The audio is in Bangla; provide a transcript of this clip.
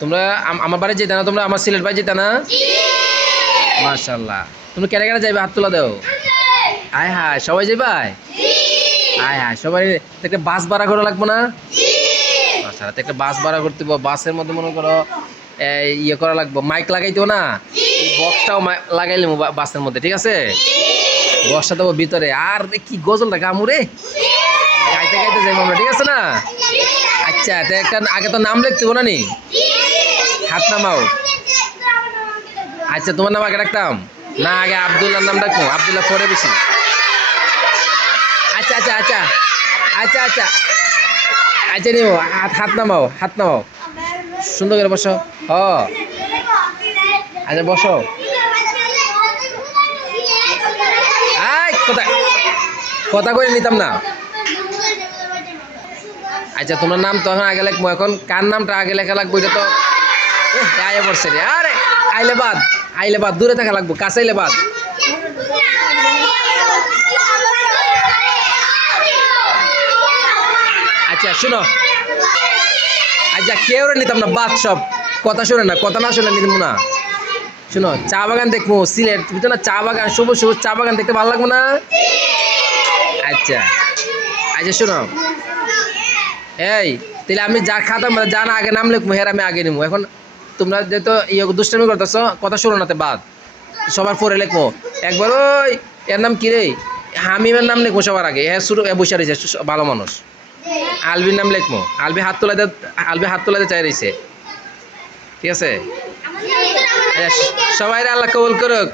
তোমরা আমার বাড়ি যেতে না, তোমরা আমার সিলেট বাড়ি যেতে না? মাশাআল্লাহ। তুমি কেটে কেটে যাইবে, হাত তোলা দাও। আয় হায়, সবাই যাইবাই? আয় হায়, সবাই একটা বাস ভাড়া করা লাগবো না? আচ্ছা, একটা বাস ভাড়া করতে হবে। বাসের মধ্যে মনে করো ইয়ে করা লাগবো, মাইক লাগাইতেও না, এই বক্সটাও লাগাইলে বাসের মধ্যে, ঠিক আছে? বক্সটা দেবো ভিতরে, আর কি গজলটা গামুরে গাইতে গাইতে যাইবো আমরা, ঠিক আছে না? আচ্ছা, তো একটা আগে তো নাম লিখতে হবে না নি? হাত নামাও। আচ্ছা, তোমার নাম আগে রাখতাম না? আগে আব্দুল্লাহর নাম রাখবো, আব্দুল্লাহ পরে বেশি। আচ্ছা আচ্ছা আচ্ছা আচ্ছা আচ্ছা আচ্ছা, নিও। হাত নামাও, হাত নামাও, সুন্দর করে বসো। আচ্ছা, বসো। কথা কথা করে নিতাম না। আচ্ছা, তোমার নাম তখন আগে লিখবো, এখন কার নামটা আগে লেখা লাগবো এটা তো আয় পড়ছে রে। আরে আইলে বাদ দূরে থাকা লাগবো, কাছে আইলে বাদ। আচ্ছা শুনো, আচ্ছা কেউ নিতাম না, বাদ সব। কথা শুনে না, কথা না শুনে নিতাম না। শুনো, চা বাগান দেখবো, সিলেট বুঝছো না? চা বাগান, সবুজ সবুজ চা বাগান দেখতে ভালো লাগবো না? আচ্ছা আচ্ছা, শুনো, এই তাহলে আমি যা খাতাম যা না আগে নাম লিখবো, হের আমি আগে নিবো। এখন তোমরা যেহেতু ইয়ে দুষ্টামি করতেছ, কথা শুনো না, বাদ। সবার পরে লিখবো একবার। ওই এর নাম কি রে? হামিমের নাম লিখবো সবার আগে। হ্যাঁ, শুরু বসে রয়েছে, ভালো মানুষ। আলবির নাম লিখবো, আলবি হাত তোলাতে চাই রয়েছে, ঠিক আছে? সবাই আল্লাহ কবুল করুক।